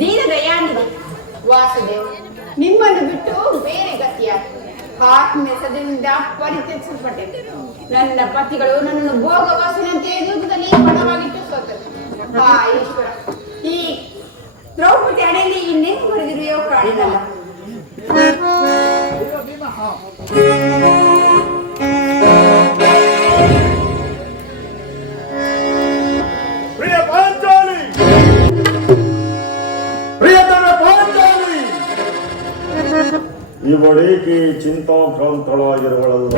ದೀನದಯಾನಿಧಿ ವಾಸುದೇವ ನಿಮ್ಮನ್ನು ಬಿಟ್ಟು ಬೇರೆ ಗತಿಯಾಗ್ತದೆ. ಆತ್ಮೀಯದಿಂದ ಪರಿತ್ಯಜಿಸಲ್ಪಟ್ಟೆ. ನನ್ನ ಪತಿಗಳು ನನ್ನನ್ನು ಭೋಗ ವಾಸನೆಯಂತೆ ಯುಗದಲ್ಲಿ ಪಣವಾಗಿಟ್ಟು ಸೋತರು. ಆ ಈಶ್ವರ, ಈ ದ್ರೌಪದಿ ಹಣೆಯಲ್ಲಿ ಇನ್ನೇನು ಬರೆದಿರುವೆಯೋ ಕಾಣಿದಲ್ಲ. ಇವಳೇಕೆ ಚಿಂತಾಕ್ರಾಂತಳಾಗಿರುವಳಲ್ಲ.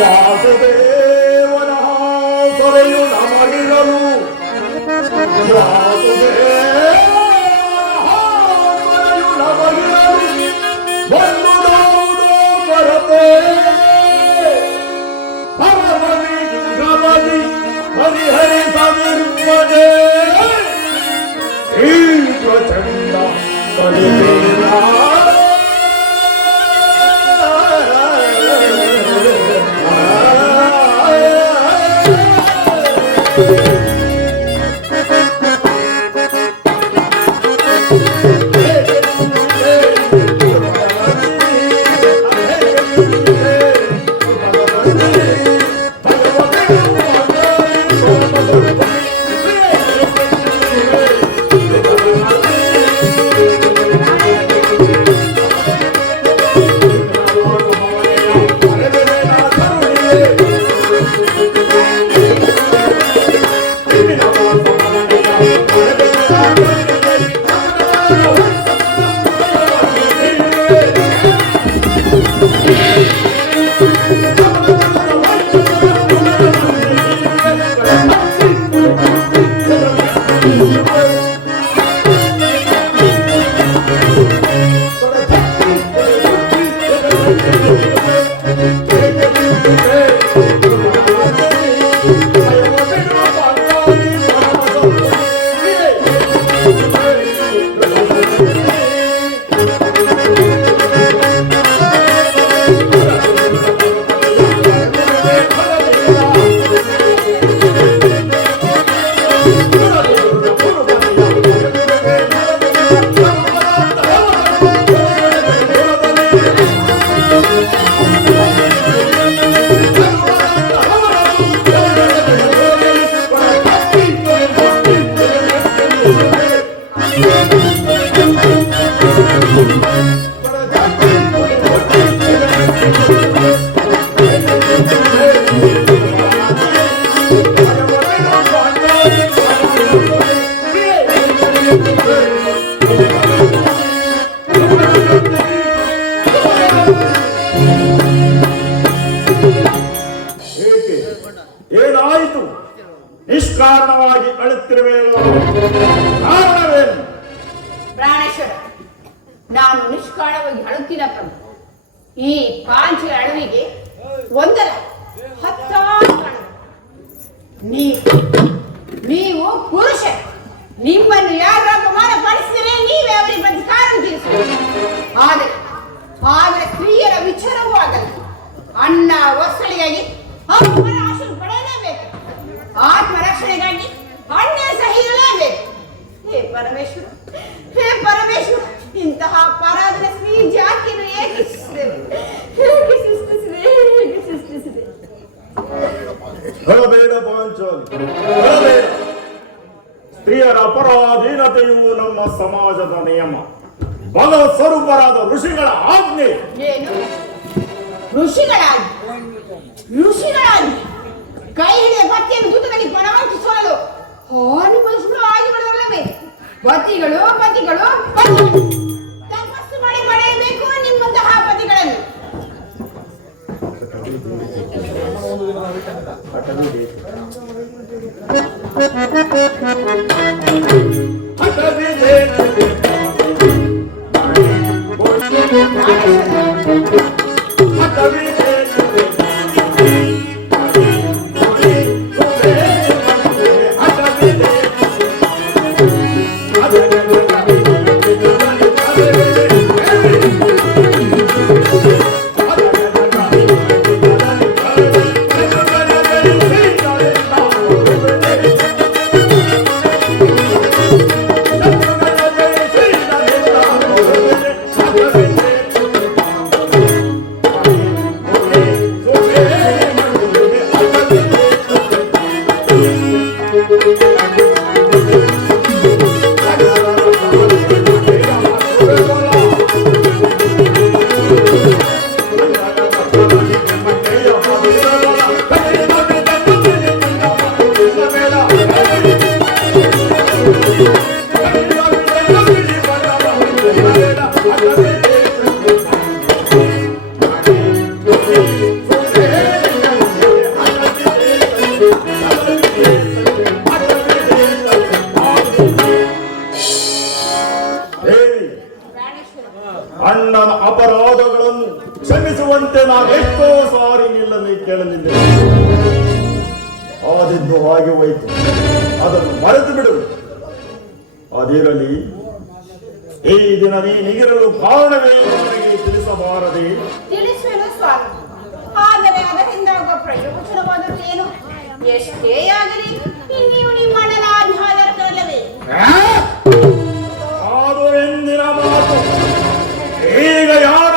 ವಾಸುದೇವನ ಸೊರೆಯು ನಮಗಿರಲು, ಸೊರೆಯು ನಮಗಿರಲು ಬಂದುದಾವುದೋ ಕೊರತೆ. ಪರಮನಿ ಗಮನಿ ಪರಿಹರಿಸದಿರುವುದೇ ಈ ಪ್ರಚಂಡ ಪರಿವೇರ. ಏನಾಯಿತು? ನಿಷ್ಕಾರಣವಾಗಿ ಅಳುತ್ತಿರುವೆಯಲ್ಲ, ಕಾರಣವೇನು? ಪ್ರಾಣೇಶ್ವರ, ನಾನು ನಿಷ್ಕಾರಣವಾಗಿ ಅಳುತ್ತಿನ ಪ್ರಭು. ಈ ಪಾಂಚಿ ಅಳುವಿಗೆ ಒಂದರ 10 ಕಾರಣ. ನೀವು ಪುರುಷ, ನಿಮ್ಮನ್ನು ಯಾರು ಅಪಮಾನ ಪಡಿಸಿದರೆ ನೀವೇ ಅವರಿಗೆ ಬಂದು ಕಾರಣ ತೀರಿಸಬಹುದು. ಆದರೆ ಸ್ತ್ರೀಯರ ವಿಚಾರವೂ ಆಗಲ್ಲ. ಅನ್ನ ವಸ್ತ್ರಗಳಿಗಾಗಿ ಆಶೆ ಪಡೆಯಲೇಬೇಕು. ಆತ್ಮರಕ್ಷಣೆಗಾಗಿ ಅನ್ಯ ಸಹಿಸಲೇಬೇಕು. ಹೇ ಪರಮೇಶ್ವರ, ಹೇ ಪರಮೇಶ್ವರ, ಇಂತಹ ಪರಾಧನ ಸ್ತ್ರೀ ಜಾತಿಯನ್ನು ಏಕೆ ಸೃಷ್ಟಿಸಿದೆ? ಹೇಳಬೇಡ ಪಾಂಚಾಲಿ, ಹೇಳಬೇಡ. ಸ್ತ್ರೀಯರ ಅಪರಾಧೀನತೆಯು ನಮ್ಮ ಸಮಾಜದ ನಿಯಮ, ಭಗವತ್ ಸ್ವರೂಪರಾದ ಋಷಿಗಳ ಆಜ್ಞೆ. ಏನು ಋಷಿಗಳಾಗಿ ಕೈ ಹಿಡಿದ ಪತಿಯನ್ನು ದೂತದಲ್ಲಿ ಪಣವಾಗಿಸಲು ಅನುಭವಿಸಲು ಆಗಿಬಿಡಲವೇ? ಪತಿಗಳು ತಪಸ್ಸು ಮಾಡಿ ಪಡೆಯಬೇಕು ನಿಮ್ಮಂತಹ ಪತಿಗಳನ್ನು. ಅಣ್ಣನ ಅಪರಾಧಗಳನ್ನು ಕ್ಷಮಿಸುವಂತೆ ನಾನೆಷ್ಟೋ ಸಾರಿ ನಿಲ್ಲಲ್ಲಿ ಕೇಳಲಿದ್ದೆ. ಆದಿದ್ದು ಹಾಗೆ ಹೋಯಿತು, ಅದನ್ನು ಮರೆತು ಬಿಡು. ಅದಿರಲಿ, ಈ ದಿನ ನೀನಿಗಿರಲು ಕಾರಣವೇ ನನಗೆ ತಿಳಿಸಬಾರದೆ? ತಿಳಿಸುವೆನು ಸ್ವಾಮಿ, ಆದರೆ ಅದರಿಂದಾಗುವ ಪ್ರಯೋಜನವಾದರೂ ಏನು? ಎಷ್ಟೇ ಆಗಲಿ ನೀವು ನಿಮ್ಮ ಅಣ್ಣನ ಆಜ್ಞಾಧಾರಕರಲ್ಲವೇ? ಅದು ಎಂದಿನ ಮಾತು. ಈಗ ಯಾರ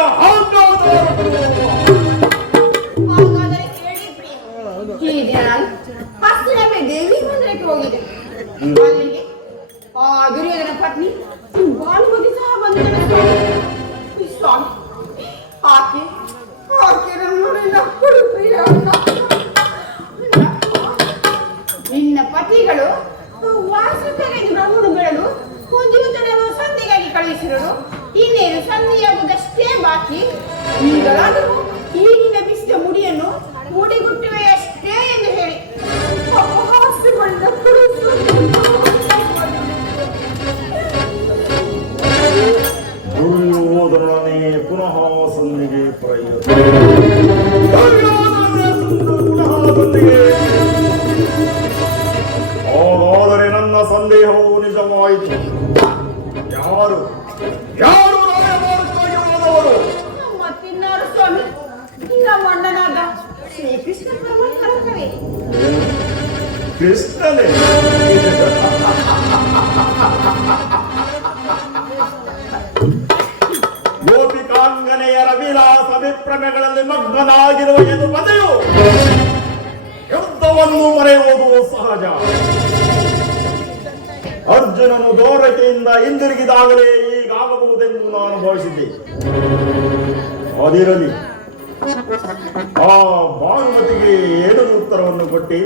ಹಾಗಾದರೆ ಕೇಳಿ ಪ್ರಿಯ, ಈ ದಿನ ನಾನು ಹಸ್ತಿನಾಪುರ ದೇವಿ ಮಂದಿರಕ್ಕೆ ಹೋಗಿದೆ. ಅಲ್ಲಿಗೆ ಆ ದುರ್ಯೋಧನ ಪತ್ನಿ ಭಾನುಮತಿ ಸಹ ಬಂದಿದ್ದಾಳೆ. ಸ್ವಾಮಿ, ಆಕೆ ನಕ್ಕಳು ಪ್ರಿಯ. ನಿನ್ನ ಪತಿಗಳು ವಾಸುಕರಿಗೆ ಬ್ರಹ್ಮನು ಬೆಳಲು ಕುಂದಿರುತ್ತಡೆಯನ್ನು ಸಂಧಿಗಾಗಿ ಕಳುಹಿಸಿದರು. ಇನ್ನೇನು ಸಂಧಿಯಾಗುವುದಷ್ಟೇ ಬಾಕಿ. ಈಗಲಾದರೂ ಈ ನಿನ್ನ ಬಿಸಿದ ಮುಡಿಯನ್ನು ಮುಡಿಗುಟ್ಟುವೆಯಷ್ಟೇ ಎಂದು ಹೇಳಿ ಅಪಹಾಸ್ಯಗೊಂಡ ದುರ್ಯೋಧನನೇ ಪುನಃ ಸಂಧಿಗೆ ಪ್ರಯತ್ನ. ಹಾಗಾದರೆ ನನ್ನ ಸಂದೇಹವು ನಿಜವಾಯಿತು. ಯಾರು ರಾಯಭಾರಕ್ಕಾಗಿ ಹೋದವರು? ಮತ್ತಿನ್ನಾರು ಸ್ವಾಮಿ, ನಮ್ಮ ಅಣ್ಣನಾದ ಶ್ರೀಕೃಷ್ಣ ಪರಮಾತ್ಮರೇ. ಕೃಷ್ಣನೇ? ಗೋಪಿಕಾಂಗನೆಯರ ವಿಲಾಸ ವಿಪ್ರಮೆಗಳಲ್ಲಿ ಮಗ್ನನಾಗಿರುವ ಎಂದು ಪದೆಯು ಯುದ್ಧವನ್ನು ಮರೆಯುವುದು ಸಹಜ. ಅರ್ಜುನನು ದೋರಕೆಯಿಂದ ಹಿಂದಿರುಗಿದಾಗಲೇ ಹೀಗಾಗಬಹುದೆಂದು ನಾನು ಭಾವಿಸಿದ್ದೆ. ಅದಿರಲಿ, ಆ ಭಾನುಮತಿಗೆ ಏನು ಉತ್ತರವನ್ನು ಕೊಟ್ಟಿ?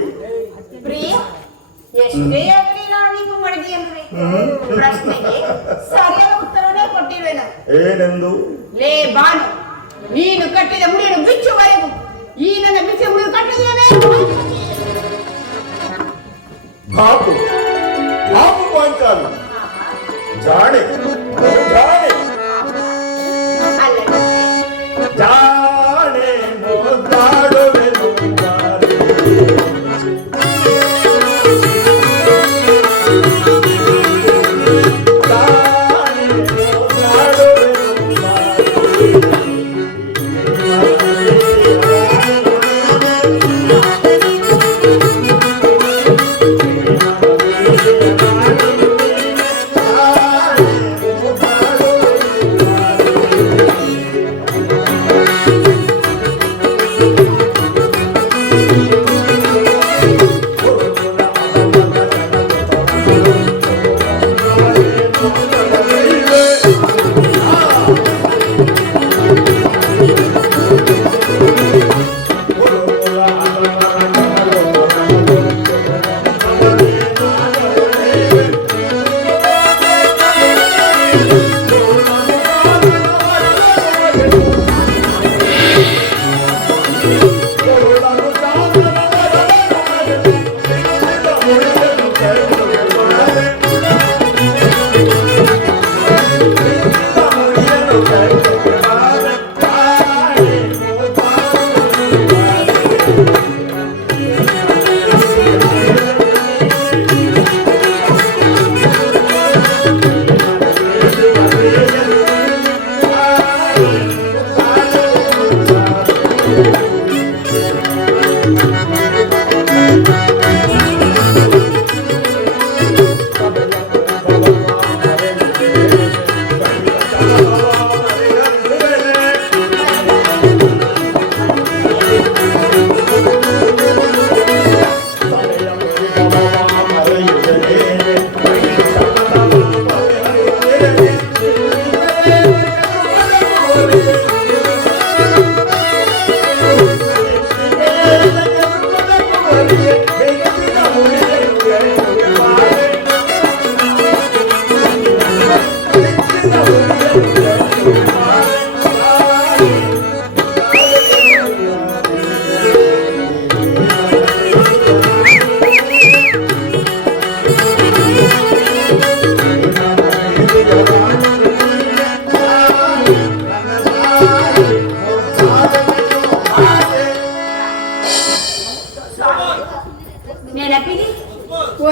ಪ್ರಿಯ, ಎಷ್ಟೇ ಆಗಲಿ ನಾನು ನಿಮ್ಮ ಮಡದಿ ಎಂಬುವೆ. ಪ್ರಶ್ನೆಗೆ ಸರಿಯಾದ ಉತ್ತರವನ್ನೇ ಕೊಟ್ಟಿರುವೆನು. ಏನೆಂದು? ಲೇ ಬಾನು, ನೀನು ಕಟ್ಟಿದ ಮುಡಿಯನ್ನು ಬಿಚ್ಚುವರೆಗೂ ಈ ನನ್ನ ಬಿಚ್ಚ ಮುಡಿಯನ್ನು ಕಟ್ಟಿದ್ದೇನೆ. ಬಾಪು ಪಾಂಚಾಲಿ ಜಾಣೆ ಜಾಣೆ ಜಾಣೆ ಮುದ್ದಾಡುವೆನು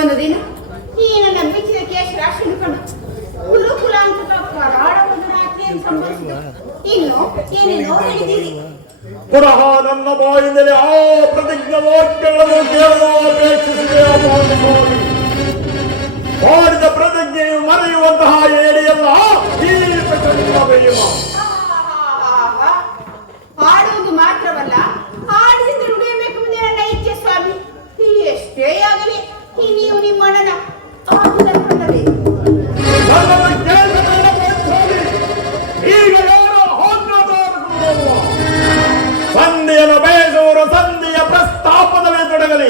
ಒಂದು ದಿನ ಈ ನನ್ನ ಮೆಚ್ಚಿದ ಕೇಶ ರಾಶಿ ಹಿಡ್ಕೊಂಡು ಗುರುಕುಲ ಅಂತ ಕರಾಳವನ್ನು ರಾತ್ರಿಯನ್ನು ಸಂಭವಿಸಿದ ಇನ್ನು ಏನೇನೋ ಹೇಳಿದ್ದೀರಿ. ಪುನಃ ನನ್ನ ಬಾಯಿಂದಲೇ ಆ ಪ್ರತಿಜ್ಞ ವಾಕ್ಯಗಳನ್ನು ಕೇಳಲು ಅಪೇಕ್ಷಿಸಿದೆ. ಮಾಡಿದ ಪ್ರತಿಜ್ಞೆಯು ಮರೆಯುವಂತಹ ಏಡಿಯಲ್ಲ ಈ ಪ್ರಚಂಡ ಭೀಮ. ಹಾಡುವುದು ಮಾತ್ರವಲ್ಲ, ಹಾಡಿದಿಂದ ನುಡಿಯಬೇಕು ಮುಂದೆ ನನ್ನ ಇಚ್ಛೆ ಸ್ವಾಮಿ. ಎಷ್ಟೇ ಆಗಲಿ ನೀವು ನಿಮ್ಮ ಅಣ್ಣನ ಆಟದಲ್ಲಿ ಈಗ ಯಾರು ಸಂಧಿಯನ್ನು ಬಯಸುವರು ಸಂಧಿಯ ಪ್ರಸ್ತಾಪದಲ್ಲಿ ತೊಡಗಲಿ.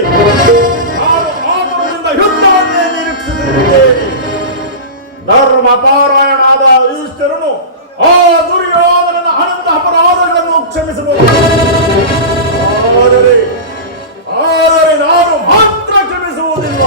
ನಾನು ಆತುರದಿಂದ ಯುದ್ಧವನ್ನೇ ನಿರೀಕ್ಷಿಸುತ್ತಿದ್ದೇನೆ. ಧರ್ಮ ಪಾರಾಯಣಾದ ಈಶ್ವರನು ಆ ದುರ್ಯೋಧನನ ಅನಂತ ಅಪರಾಧಗಳನ್ನು ಕ್ಷಮಿಸಬಹುದು. ಆದರೆ ನಾನು ಮಾತ್ರ ಕ್ಷಮಿಸುವುದಿಲ್ಲ.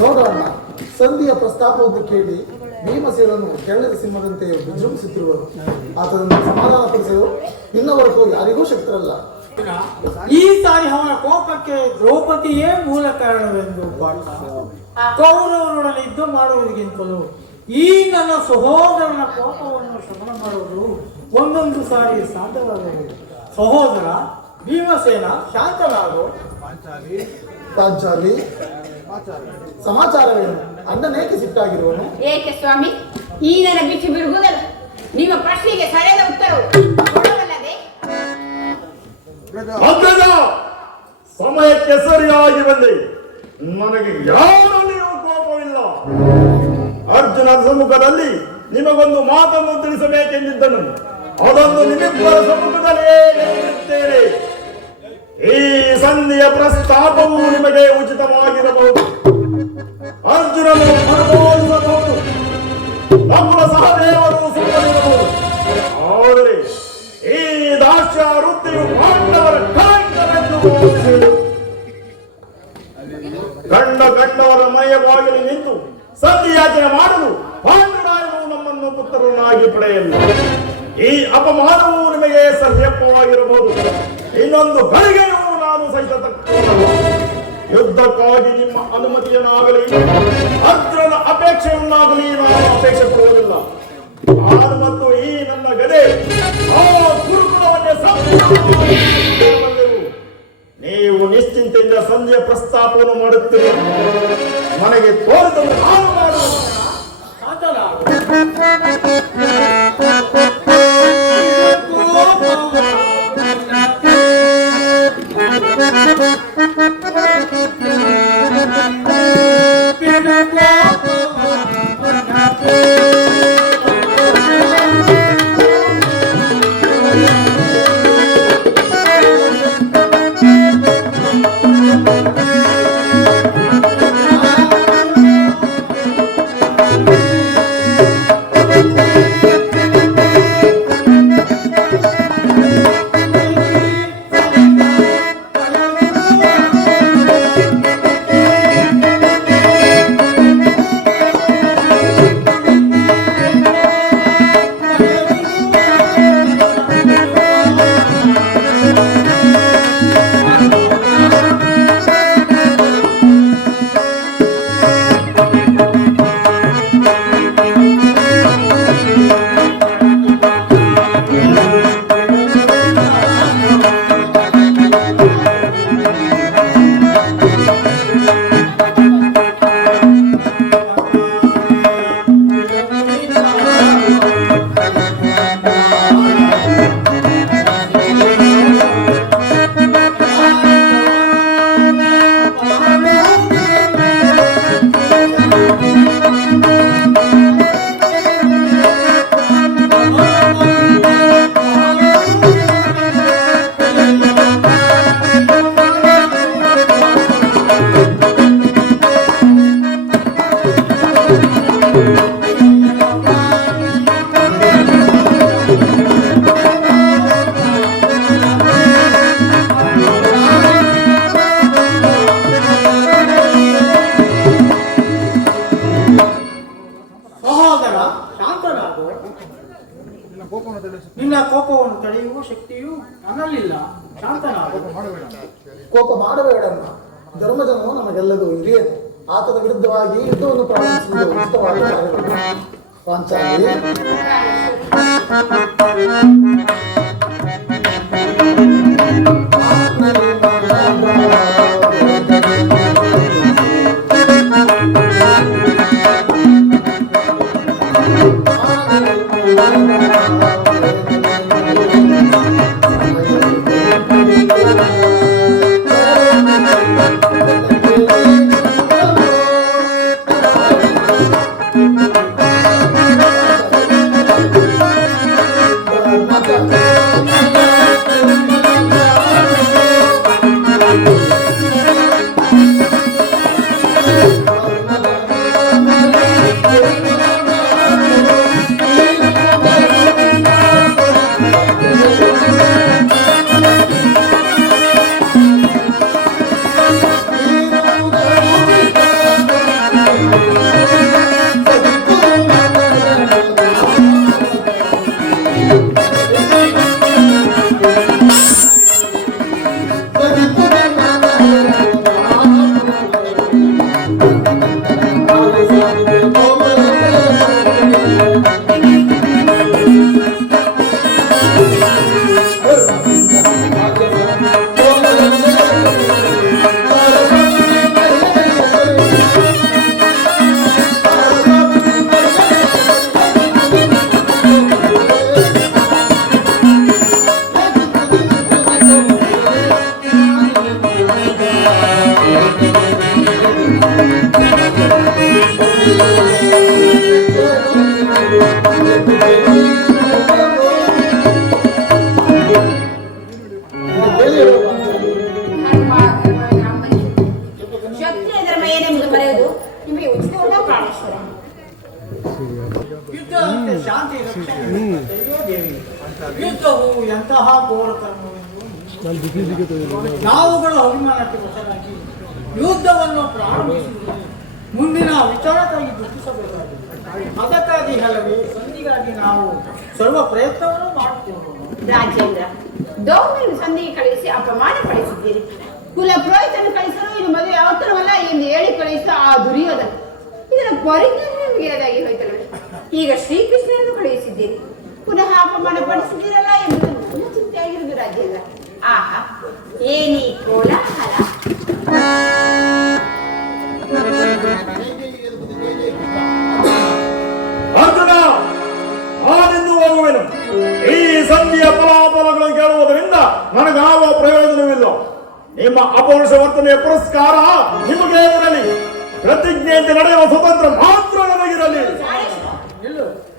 ನೋಡೋಣ. ಸಂಧಿಯ ಪ್ರಸ್ತಾಪವನ್ನು ಕೇಳಿ ಭೀಮಸೇನನು ಕೆಳದ ಸಿಂಹದಂತೆ ವಿಜೃಂಭಿಸುತ್ತಿರುವರು. ಆತನನ್ನು ಸಮಾಧಾನಪಡಿಸಲು ಇನ್ನವರೆಗೂ ಯಾರಿಗೂ ಶಕ್ತರಲ್ಲ. ಈ ಸಾರಿ ಅವನ ಕೋಪಕ್ಕೆ ದ್ರೌಪದಿಯೇ ಮೂಲ ಕಾರಣವೆಂದು ಪಾಠ. ಕೌರವರೊಡನೆ ಯುದ್ಧ ಮಾಡುವುದಕ್ಕಿಂತಲೂ ಈ ನನ್ನ ಸಹೋದರನ ಕೋಪವನ್ನು ಶಮನ ಮಾಡುವುದು ಒಂದೊಂದು ಸಾರಿ ಸಾಧ್ಯವಾಗಬಹುದು. ಸಹೋದರ ಭೀಮಸೇನ ಶಾಂತನಾಗೋ. ಪಾಂಚಾಲಿ, ಸಮಾಚಾರವೇನು? ಅಣ್ಣನೇಕೆ ಸಿಟ್ಟಾಗಿರುವನು? ಏಕೆ ಸ್ವಾಮಿ, ಈ ನನ್ನ ಬಿಚ್ಚು ಬಿಡುವುದಲ್ಲ. ನಿಮ್ಮ ಪ್ರಶ್ನೆಗೆ ಸರಿಯಾದ ಉತ್ತರವು ಕೊಡುವಲ್ಲದೆ. ಸಮಯಕ್ಕೆ ಸರಿಯಾಗಿ ಬಂದೆ. ನನಗೆ ಯಾರಲ್ಲಿಯೂ ಕೋಪವಿಲ್ಲ. ಅರ್ಜುನ ಸಮ್ಮುಖದಲ್ಲಿ ನಿಮಗೊಂದು ಮಾತನ್ನು ತಿಳಿಸಬೇಕೆಂದಿದ್ದನು. ಅದನ್ನು ನಿಮ್ಮಿಬ್ಬರ ಸಮ್ಮುಖದಲ್ಲೇ ಹೇಳಿರುತ್ತೇನೆ. ಈ ಸಂಧಿಯ ಪ್ರಸ್ತಾಪವು ನಿಮಗೆ ಉಚಿತವಾಗಿರಬಹುದು. ಅರ್ಜುನನು ಅನುಭವಿಸಬಹುದು, ನಮ್ಮ ಸಹದೇವರು ಸುಮ್ಮನಿರಬಹುದು. ಆದರೆ ಈ ದಾಸ್ಯ ವೃತ್ತಿಯು ಪಾಂಡವರ ಕಳಂಕವೆಂದು ಘೋಷಿಸಿದರು. ಗಂಡವರ ಮನೆಯ ಬಾಗಿಲು ನಿಂತು ಸಂಧಿಯಾಚನೆ ಮಾಡಲು ಪಾಂಡುರಾಯನು ನಮ್ಮನ್ನು ಪುತ್ರರನ್ನಾಗಿ ಪಡೆಯಲು ಈ ಅಪಮಾನವು ನಿಮಗೆ ಸಹ್ಯಪ್ಪವಾಗಿರಬಹುದು. ಇನ್ನೊಂದು ಗಳಿಗೆಯೂ ನಾನು ಸಹಿಸತಕ್ಕವನಲ್ಲ. ಯುದ್ಧಕ್ಕಾಗಿ ನಿಮ್ಮ ಅನುಮತಿಯನ್ನಾಗಲಿ ಅರ್ಜುನನ ಅಪೇಕ್ಷೆಯನ್ನಾಗಲಿ ನಾನು ಅಪೇಕ್ಷೆ ಪಡುವುದಿಲ್ಲ. ನಾನು ಮತ್ತು ಈ ನನ್ನ ಗದೆ ಆ ಗುರುಕುಲವನ್ನೇ ನೀವು ನಿಶ್ಚಿಂತೆಯಿಂದ ಸಂಧಿಯ ಪ್ರಸ್ತಾಪವನ್ನು ಮಾಡುತ್ತೀರಿ. ನನಗೆ ತೋರಿದನ್ನು ನಾನು ಮಾಡುವುದು. ಶಾಂತನಾಗು. ನಿನ್ನ ಕೋಪವನ್ನು ತಡೆಯುವ ಶಕ್ತಿಯು ನನ್ನಲ್ಲಿಲ್ಲ. ಶಾಂತನಾಗು. ಕೋಪ ಮಾಡಬೇಡಣ್ಣ. ಧರ್ಮಜನು ನಮಗೆಲ್ಲದೂ ಹಿರಿಯನು. ಆತನ ವಿರುದ್ಧವಾಗಿ ಯುದ್ಧವನ್ನು ಪ್ರಾರಂಭಿಸುವುದು ಉಚಿತವಾದ ಕಾರ್ಯವಲ್ಲ. ಪಾಂಚಾಲಿ, ಕ್ಷತ್ರಿಯ ಧರ್ಮ ಏನೆಂಬುದು ಬರೆಯುವುದು ನಿಮಗೆ ಉಚಿತವಲ್ಲ ಪ್ರಾಣೇಶ್ವರ. ಯುದ್ಧ ಅಂತೆ ಶಾಂತಿ ರಕ್ಷಣೆ ದೇವಿ. ಯುದ್ಧವು ಎಂತಹ ಘೋರ ಕರ್ಮವೆಂದು ನಾವುಗಳ ಅಭಿಮಾನಕ್ಕೆ ವಶರಾಗಿ ಯುದ್ಧವನ್ನು ಪ್ರಾರಂಭಿಸುವುದು ಮುಂದಿನ ವಿಚಾರಕ್ಕಾಗಿ ದುಃಖಿಸಬೇಕಾಗಿದೆ. ಅದಕ್ಕಾಗಿ ಅಲ್ಲವೇ ಸಂಧಿಗಾಗಿ ನಾವು ಸರ್ವ ಪ್ರಯತ್ನವನ್ನು ಮಾಡುತ್ತೇವೆ. ರಾಜೇಂದ್ರ, ದೌಮ್ಯನು ಸಂಧಿಗೆ ಕಳಿಸಿ ಅಪಮಾನ ಪಡಿಸಿದ್ದೀರಿ. ಕುಲ ಪುರೋಹಿತನ್ನು ಕಳಿಸಲು ಇದು ಮದುವೆ ಅವತರವಲ್ಲ ಎಂದು ಹೇಳಿ ಕಳಿಸಿದ ಆ ದುರ್ಯೋಧನ ಇದರ ಪರಿಜ್ಞಾನ ನಿಮಗೆ ಅದಾಗಿ ಹೋಯ್ತಲ್ಲ. ಈಗ ಶ್ರೀಕೃಷ್ಣನನ್ನು ಕಳುಹಿಸಿದ್ದೀರಿ, ಪುನಃ ಅಪಮಾನ ಪಡಿಸಿದ್ದೀರಲ್ಲ ಎಂಬುದು ನನ್ನ ಚಿಂತೆ ಆಗಿರುವುದು ರಾಜೇಂದ್ರ. ಆಹಾ, ಏನೀ ಕೋಲಾಹಲ! ಅರ್ಜುನ, ನಾನಿಂದು ಹೋಗುವೆನು. ಈ ಸಂಧಿಯ ಫಲಾಫಲಗಳು ಕೇಳುವುದರಿಂದ ನನಗಾವ ಪ್ರಯೋಜನವಿಲ್ಲ. ನಿಮ್ಮ ಅಪೌರುಷ ವರ್ತನೆಯ ಪುರಸ್ಕಾರ ನಿಮಗೆ ಇರಲಿ. ಪ್ರತಿಜ್ಞೆಯಂತೆ ನಡೆಯುವ ಸ್ವತಂತ್ರ ಮಾತ್ರ ನನಗಿರಲಿ.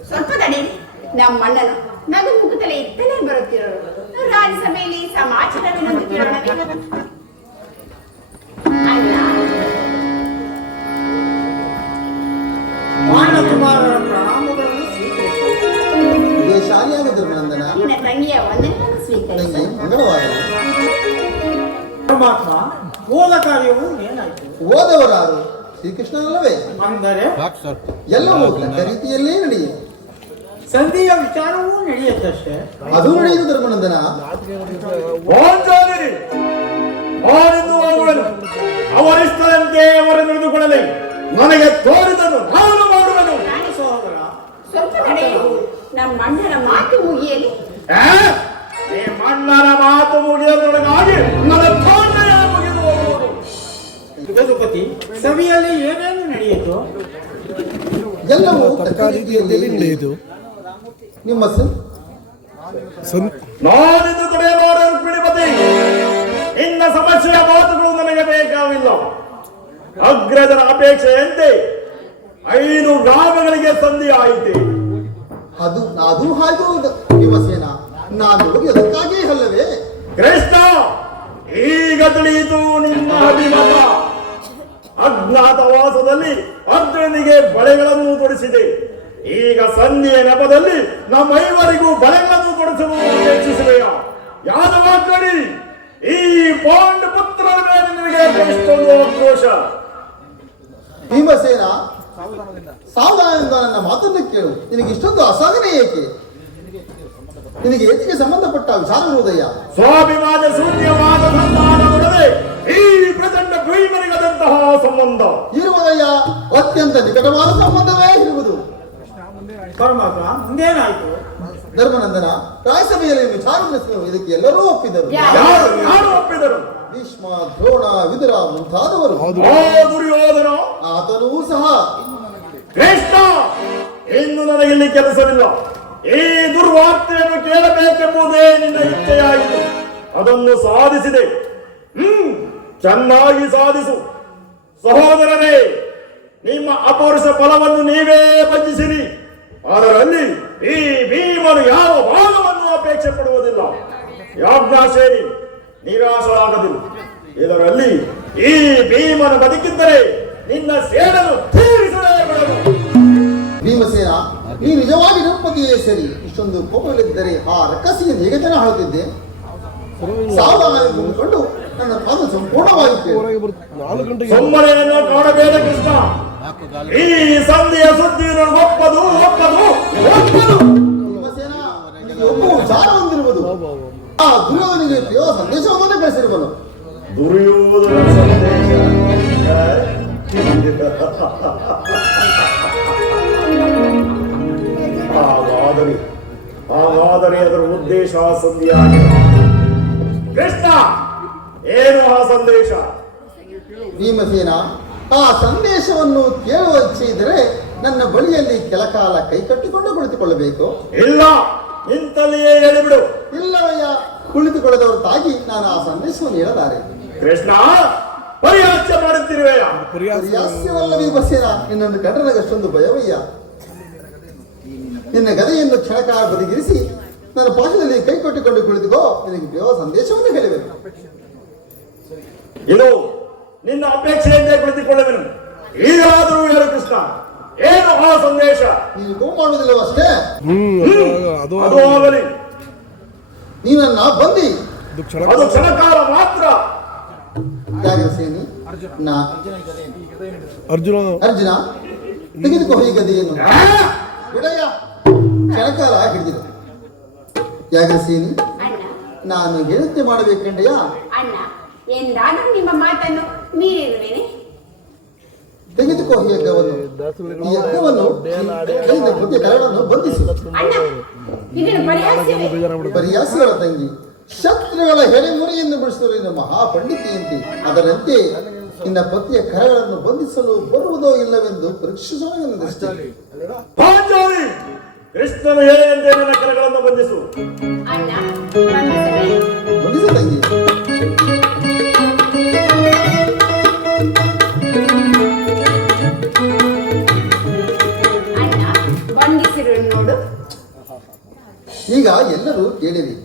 ಸ್ವಲ್ಪ ತಡಿ. ನಮ್ಮಣ್ಣನು ನಗು ಮುಗುತ್ತಲೇ ಇತ್ತಲೇ ಬರುತ್ತಿರೋರು. ರಾಜ್ಯಸಭೆಯಲ್ಲಿ ಸಮಾಚಾರವೇನೆಂದು ಕೇಳೋಣವೇ? ಅಲ್ಲ, ಮಾನಕುಮಾರರ ಪ್ರಣಾಮಗಳನ್ನು ಸ್ವೀಕರಿಸಿ ಶಾಲಿಯಾದ ಧರ್ಮನಂದನ, ನಿನ್ನ ತಂಗಿಯ ವಂದನೆಯನ್ನು ಸ್ವೀಕರಿಸಿ. ಮಂಗಳವಾಗಲಿ. ಪರಮಾತ್ಮ, ಹೋದ ಕಾರ್ಯವು ಏನಾಯಿತು? ಓದವರಾರು ಶ್ರೀಕೃಷ್ಣನಲ್ಲವೇ? ಅಂದರೆ ಎಲ್ಲವೂ ತಕ್ಕ ರೀತಿಯಲ್ಲೇ ನಡೆಯಿತು. ಸಂಧಿಯ ವಿಚಾರವೂ ನಡೆಯುತ್ತಷ್ಟೇ. ಅದು ನಡೆಯುವುದು ಧರ್ಮನಂದನ. ಪಾಂಚಾಲಿ, ನಾನಿಂದು ಹೋಗುವೆನು. ಅವರಿಷ್ಟದಂತೆ ಅವರು ನಡೆದುಕೊಳ್ಳಲಿ. ನನಗೆ ತೋರಿದನು ನಾನು ಮಾಡುವೆನು. ನಾನು ಸಹೋದರ, ಸ್ವಲ್ಪ ತಡಿ. ನಮ್ಮಣ್ಣನ ಮಾತು ಮುಗಿಯಲಿ. ಮಣ್ಣನ ಮಾತು ಮುಗಿಯೋದ್ರೊಳಗಾಗಿ ನನ್ನ ತೊಂದರೆ ಮುಗಿದು ಹೋಗುವುದು. ಯದುಪತಿ, ಸಭೆಯಲ್ಲಿ ಏನೇನು ನಡೆಯಿತು? ಎಲ್ಲವೂ ತಕ್ಕ ರೀತಿಯಲ್ಲಿ ನಡೆಯಿತು. ನಿಮ್ಮ ನಾನಿಂದು ಕಡೆಯಲಾರ ರುಕ್ಮಿಣಿಪತಿ, ಇನ್ನ ಸಮಸ್ಯೆಯ ಮಾತುಗಳು ನನಗೆ ಬೇಕಾಗಿಲ್ಲ. ಅಗ್ರಜರ ಅಪೇಕ್ಷೆಯಂತೆ 5 ಗ್ರಾಮಗಳಿಗೆ ಸಂಧಿ ಆಯಿತೆ. ಅದು ಹಾಯ್ದು ಭೀಮಸೇನ, ನಾನು ಅದಕ್ಕಾಗಿ ಅಲ್ಲವೇ? ಕೃಷ್ಣ, ಈಗ ತಿಳಿಯಿತು ನಿನ್ನ ಅಭಿಮತ. ಅಜ್ಞಾತವಾಸದಲ್ಲಿ ಅರ್ಜುನನಿಗೆ ಬಳೆಗಳನ್ನು ತೊಡಿಸಿದೆ. ಈಗ ಸಂಧಿಯ ನೆಪದಲ್ಲಿ ನಮ್ಮೈವರಿಗೂ ಬಳೆಗಳನ್ನು ತೊಡಿಸಲು ಅಪೇಕ್ಷಿಸುವೆಯಾ? ಯಾದವಾಗ್ರಡಿ, ಈ ಪಾಂಡು ಪುತ್ರರ ಮೇಲೆ ನಿನಗೆ ಎಷ್ಟೊಂದು ಆಕ್ರೋಶ. ಭೀಮಸೇನ, ಸಾವಧಾನದಿಂದ ನನ್ನ ಮಾತನ್ನು ಕೇಳು. ನಿನಗೆ ಇಷ್ಟೊಂದು ಅಸಾಧನೆ ಏಕೆ? ನಿನಗೆ ಹೆಚ್ಚಿಗೆ ಸಂಬಂಧಪಟ್ಟ ವಿಚಾರವಿರುವುದಯ್ಯ. ಸ್ವಾಭಿಮಾನ ಶೂನ್ಯವಾದ ಸಂಧಾನದೊಡನೆ ಈ ಪ್ರಚಂಡ ಭೀಮನಿಗದಂತಹ ಸಂಬಂಧ ಇರುವುದಯ್ಯ. ಅತ್ಯಂತ ನಿಕಟವಾದ ಸಂಬಂಧವೇ ಇರುವುದು. ಪರಮಾತ್ಮ ಮುಂದೇನಾಯ್ತು? ಧರ್ಮನಂದನ, ರಾಯಸಭೆಯಲ್ಲಿ ವಿಚಾರ ನಡೆಸಿದರು. ಇದಕ್ಕೆ ಎಲ್ಲರೂ ಒಪ್ಪಿದರು. ಯಾರು ಒಪ್ಪಿದರು? ಭೀಷ್ಮ, ದ್ರೋಣ, ವಿದುರ ಮುಂತಾದವರು. ದುರ್ಯೋಧನ ಆತನೂ ಸಹ. ಕೃಷ್ಣ, ಇನ್ನು ನನಗಿಲ್ಲಿ ಕೆಲಸವಿಲ್ಲ. ಈ ದುರ್ವಾರ್ತೆಯನ್ನು ಕೇಳಬೇಕೆಂಬುದೇ ನಿನ್ನ ಇಚ್ಛೆಯಾಯಿತು. ಅದನ್ನು ಸಾಧಿಸಿದೆ. ಚೆನ್ನಾಗಿ ಸಾಧಿಸು. ಸಹೋದರರೇ, ನಿಮ್ಮ ಅಪೌರುಷ ಫಲವನ್ನು ನೀವೇ ಭಜಿಸಿರಿ. ಅದರಲ್ಲಿ ಈ ಭೀಮನು ಯಾವ ಭಾಗವನ್ನು ಅಪೇಕ್ಷೆ ಪಡುವುದಿಲ್ಲ. ಯಾಜ್ಞಾಸೇನಿ ನಿರಾಶರಾಗದಿಲ್ಲ. ಇದರಲ್ಲಿ ಈ ಭೀಮನು ಬದುಕಿದ್ದರೆ ನಿನ್ನ ಸೇಡನ್ನು ತೀರಿಸಲೇ ಬಿಡಲು. ಭೀಮಸೇನ, ನೀ ನಿಜವಾಗಿ ರೂಪತಿಯೇ ಸರಿ. ಇಷ್ಟೊಂದು ಕೋಪಗಳಿದ್ದರೆ ಆ ರಕ್ಕಸಿಯನ್ನು ಹೇಗೆ ಜನ ಹಾಳುತ್ತಿದ್ದೆ? ಸಾವಧಾನವಾಗಿ ಮುಂದುಕೊಂಡು ನನ್ನ ಪಾದ ಸಂಪೂರ್ಣವಾಗಿ ಸೊಮ್ಮನೆಯನ್ನು ಕಾಣಬೇಡ ಕೃಷ್ಣ. ಈ ಸಂಧಿಯ ಸುದ್ದಿ ಒಪ್ಪದು ಒಪ್ಪದು ಒಪ್ಪದು. ಭೀಮಸೇನ, ನಿನಗೆ ಒಬ್ಬ ವಿಚಾರ ಹೊಂದಿರುವುದು. ಆ ದುರ್ಯೋಧನಿಗೆ ಪ್ರಿಯ ಸಂದೇಶವನ್ನೇ ಕಳಿಸಿರುವನು. ದುರ್ಯೋಧನ ಸಂದೇಶ ಹಾಗಾದರೆ ಅದರ ಉದ್ದೇಶ ಸಂಧಿಯಾಗಿದೆ. ಕೃಷ್ಣ, ಏನು ಆ ಸಂದೇಶ? ಭೀಮಸೇನ, ಆ ಸಂದೇಶವನ್ನು ಕೇಳುವ ಇಚ್ಛೆ ಇದ್ದರೆ ನನ್ನ ಬಳಿಯಲ್ಲಿ ಕೆಲಕಾಲ ಕೈ ಕಟ್ಟಿಕೊಂಡು ಕುಳಿತುಕೊಳ್ಳಬೇಕು. ಇಲ್ಲ, ನಿಂತಲ್ಲಿಯೇ ಹೇಳಿಬಿಡು. ಇಲ್ಲವಯ್ಯ, ಕುಳಿತುಕೊಳ್ಳದವರು ತಾಗಿ ನಾನು ಆ ಸಂದೇಶವನ್ನು ಹೇಳಲಾರೆ. ಕೃಷ್ಣ, ಪರಿಹಾಸ್ಯ ಮಾಡುತ್ತಿರುವೆಯ? ಪರಿಹಾಸ್ಯವಲ್ಲ ಭೀಮಸೇನ, ನಿನ್ನನ್ನು ಕಂಡರೆ ಅಷ್ಟೊಂದು ಭಯವಯ್ಯ. ನಿನ್ನ ಗದೆಯನ್ನು ಕ್ಷಣಕಾಲ ಬದಿಗಿರಿಸಿ ನನ್ನ ಪಾಶದಲ್ಲಿ ಕೈ ಕೊಟ್ಟಿಕೊಂಡು ಕುಳಿತುಕೋ. ನಿನಗೆ ಪ್ರಿಯ ಸಂದೇಶವನ್ನು ಹೇಳಬೇಕು. ಇದು ನಿನ್ನ ಅಪೇಕ್ಷೆಯಂತೆ ಕುಳಿತುಕೊಳ್ಳುವೆನು. ಈಗಾದರೂ ಹೇಳು ಕೃಷ್ಣ, ಏನು ಆ ಸಂದೇಶ? ನೀನು ಕೋಪ ಮಾಡುವುದಿಲ್ಲವೋ ಅಷ್ಟೇ. ಅದು ಆಗಲಿ. ನೀನನ್ನ ಬಂದಿ. ಅದು ಕ್ಷಣಕಾಲ ಮಾತ್ರ. ತ್ಯಾಗಸೇನಿ, ಅರ್ಜುನ, ತೆಗೆದುಕೋ ಈ ಗದೆಯನ್ನು. ಬಿಡಯ್ಯ, ಕ್ಷಣಕಾಲ ಹಿಡಿದಿರು. ತ್ಯಾಗಸೇನಿ, ಅಣ್ಣ, ನಾನು ಹೇಳುತ್ತೆ ಮಾಡಬೇಕಂಡೆಯ. ಅಣ್ಣ, ಎಂದಾದರೂ ನಿಮ್ಮ ಮಾತನ್ನು ಮೀರಿರುವೇನೆ? ತೆಗೆದುಕೋ ಈ ಯಜ್ಞವನ್ನು. ಈ ಯಜ್ಞವನ್ನು ಕೈಯಿಂದ ಪ್ರತಿ ಕರಗಳನ್ನು ಬಂಧಿಸು. ಅಣ್ಣ, ಇದನ್ನು ಪರಿಹಾಸ್ಯವೇ? ಪರಿಹಾಸಗಳ ತಂಗಿ, ಶತ್ರುಗಳ ಹೆಡೆಮುರಿಯನ್ನು ಬಿಡಿಸುವ ಮಹಾಪಂಡಿತಿಯಂತೆ ಅದರಂತೆ ನಿನ್ನ ಪತಿಯ ಕರಗಳನ್ನು ಬಂಧಿಸಲು ಬರುವುದೋ ಇಲ್ಲವೆಂದು ಪರೀಕ್ಷಿಸೋಣ ನನ್ನ ದೃಷ್ಟಿ. ಪಾಂಚಾಲಿ, ಕೃಷ್ಣನು ಹೇಳಿದಂತೆ ನನ್ನ ಕರಗಳನ್ನು ಬಂಧಿಸು. ಅಣ್ಣ, ಬಂಧಿಸಲೇ? ಬಂಧಿಸ ತಂಗಿ. ಅಣ್ಣ, ಬಂಧಿಸಿರು ನೋಡು. ಈಗ ಎಲ್ಲರೂ ಕೇಳಿರಿ.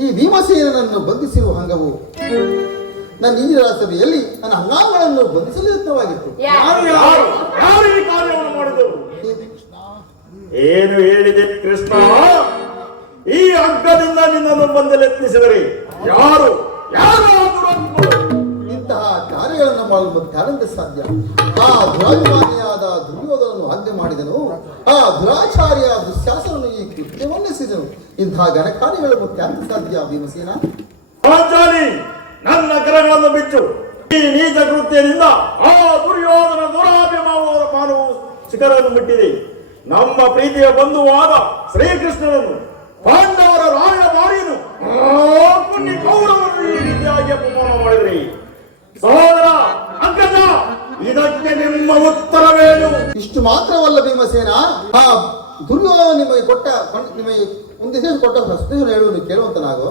ಈ ಭೀಮಸೇನನನ್ನು ಬಂಧಿಸಿರುವ ಹಂಗವು ನನ್ನ ಇಂದಿರಾ ಸಭೆಯಲ್ಲಿ ನನ್ನ ಅಂಗಾಂಗಗಳನ್ನು ಬಂಧಿಸಲು ಯತ್ನವಾಗಿತ್ತು. ಯಾರು ಈ ಕಾರ್ಯವನ್ನು ಮಾಡಿದರು? ಏನು ಹೇಳಿದೆ ಕೃಷ್ಣ? ಈ ಹಗ್ಗದಿಂದ ನಿನ್ನನ್ನು ಬಂದಲೆತ್ತಿಸಿದರೆ ಯಾರು ಯಾರು ಇಂತಹ ಕಾರ್ಯಗಳನ್ನು ಮಾಡಲು ಯಾರಿಂದ ಸಾಧ್ಯ? ಆ ದುರಾಭಿಮಾನಿಯಾದ ದುರ್ಯೋಧನನು ಆಜ್ಞೆ ಮಾಡಿದನು. ಆ ದುರಾಚಾರ್ಯ ದುಶ್ಯಾಸನನು ಈ ಕೃತ್ಯವನ್ನೆಸೆದನು. ಇಂತಹ ಘನ ಕಾರ್ಯಗಳು ಮತ್ಯಾರಿಂದ ಸಾಧ್ಯ ಭೀಮಸೇನ? ಪಾಂಚಾಲಿ, ನನ್ನ ಕರಗಳನ್ನು ಬಿಚ್ಚು. ಈ ನೀಚ ಕೃತ್ಯದಿಂದ ಆ ದುರ್ಯೋಧನ ದುರಾಭಿಮಾನದ ಮಾನವು ಶಿಖರವನ್ನು ಮುಟ್ಟಿದೆ. ನಮ್ಮ ಪ್ರೀತಿಯ ಬಂಧುವಾದ ಶ್ರೀಕೃಷ್ಣನನ್ನು ಪಾಂಡವರ ರಾಯಭಾರಿಯನ್ನು ಕೌರವರು ಈ ರೀತಿಯಾಗಿ ಅಪಮಾನ ಮಾಡಿದ್ರಿ. ಸಹೋದರ ಅಂಕಜ, ಇದಕ್ಕೆ ನಿಮ್ಮ ಉತ್ತರವೇನು? ಇಷ್ಟು ಮಾತ್ರವಲ್ಲ ಭೀಮಸೇನ, ಆ ದುರ್ಯೋಧನ ನಿಮಗೆ ಒಂದು ದಿವಸ ಕೊಟ್ಟ ಪ್ರಶ್ನೆಯನ್ನು ಹೇಳುವುದು ಕೇಳುವಂತನಾಗೋ.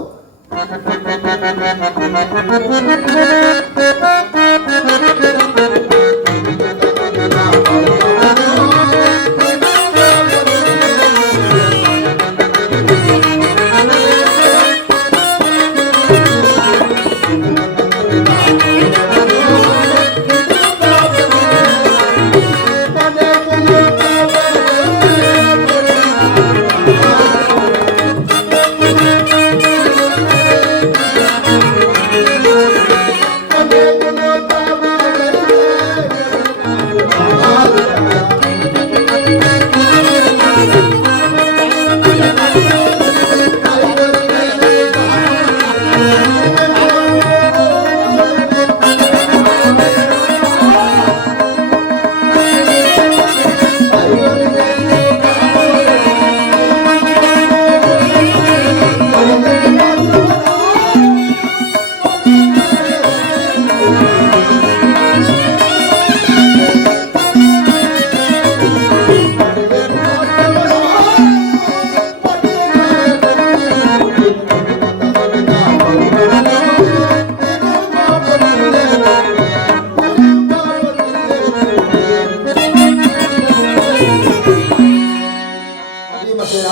ಭೀಮಸೇನ,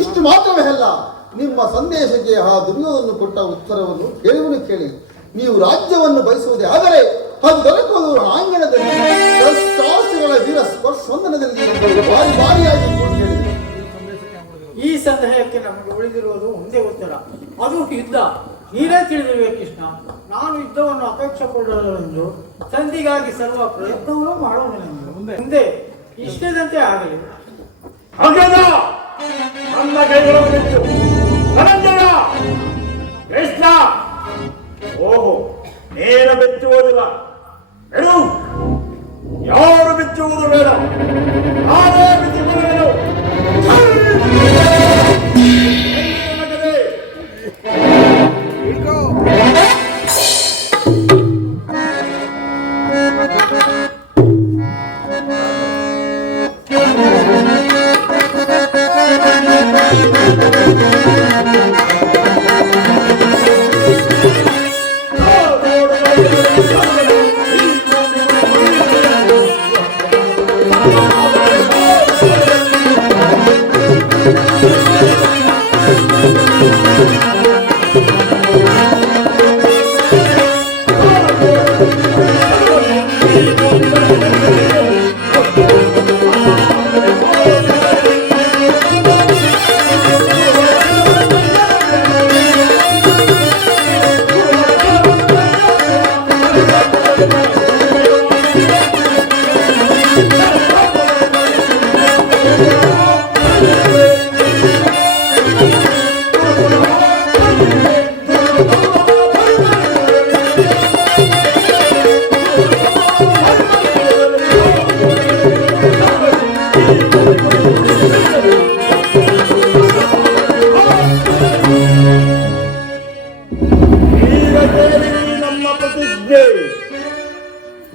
ಇಷ್ಟು ಮಾತ್ರವೇ ಅಲ್ಲ, ನಿಮ್ಮ ಸಂದೇಶಕ್ಕೆ ಆ ದುರ್ಯೋಧನ ಕೊಟ್ಟ ಉತ್ತರವನ್ನು ಕೇಳಿ ನೀವು ರಾಜ್ಯವನ್ನು ಬಯಸುವುದೇ ಆದರೆ ಅದು ದೊರಕುವುದು ಆಂಗಣದಲ್ಲಿ ಶಸ್ತ್ರಾಸ್ತ್ರಗಳ ವೀರ ಸ್ಪರ್ಶವಂದನದಲ್ಲಿ ಎಂದು ಬಾರಿಯಾಗಿ ಕೇಳಿದೆ. ಈ ಸಂದೇಹಕ್ಕೆ ನಮಗೆ ಉಳಿದಿರುವುದು ಒಂದೇ ಉತ್ತರ, ಅದು ಯುದ್ಧ. ನೀನೇ ತಿಳಿದಿರುವೆ ಕೃಷ್ಣ. ನಾನು ಯುದ್ಧವನ್ನು ಅಪೇಕ್ಷೆ ಪಡುವುದೆಂದು ಸಂಧಿಗಾಗಿ ಸರ್ವ ಪ್ರಯತ್ನವೂ ಮಾಡುವುದೆಂದು ಮುಂದೆ ಇಷ್ಟದಂತೆ ಆಗಲಿ. ಅಂಗದ ನನ್ನ ಕೈಗಳನ್ನು ಬಿಟ್ಟು ಧನಂಜಯ ಕೃಷ್ಣ ಓಹೋ ನೇರ ಬೆಚ್ಚುವುದಿಲ್ಲ. ಹೇಳು, ಯಾರು ಬೆಚ್ಚುವುದು ಬೇಡ, ನಾನೇ ಬೆಚ್ಚುವುದೇನು.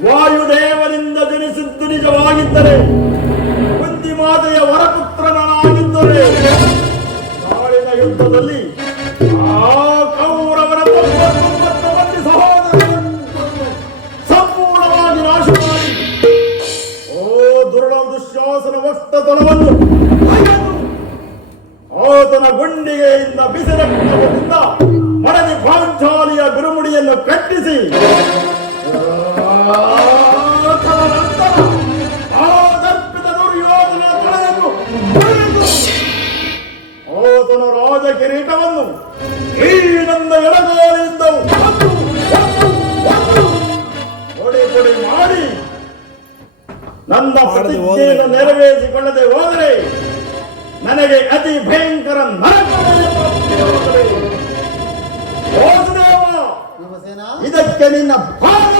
ವಾಯುದೇವರಿಂದ ಜನಿಸಿದ್ದು ನಿಜವಾಗಿದ್ದರೆ, ಕುಂತಿ ಮಾತೆಯ ವರಪುತ್ರನಾಗಿದ್ದರೆ, ನಾಳಿನ ಯುದ್ಧದಲ್ಲಿ ಆ ಕೌರವರ 99 ಮಂದಿ ಸಹೋದರರನ್ನು ಸಂಪೂರ್ಣವಾಗಿ ನಾಶ ಮಾಡಿ ದುಶ್ಯಾಸನ ವಸ್ತ್ರತಳವನ್ನು ಆತನ ಗುಂಡಿಗೆಯಿಂದ ಬಿಸಿರಕ್ತದಿಂದ ಮಡದಿ ಪಾಂಚಾಲಿಯ ಬಿರುಮುಡಿಯನ್ನು ಕಟ್ಟಿಸಿ ಆತನ ರಾಜ ಕಿರೀಟವನ್ನು ಈ ನನ್ನ ಎಡಗಾಲಿಯಿಂದ ಹೊಡೆ ಮಾಡಿ ನನ್ನ ಪ್ರತಿಜ್ಞೆಯನ್ನು ನೆರವೇರಿಸಿಕೊಳ್ಳದೆ ಹೋದರೆ ನನಗೆ ಅತಿ ಭಯಂಕರ ಇದಕ್ಕೆ ನಿನ್ನ ಭಾಗ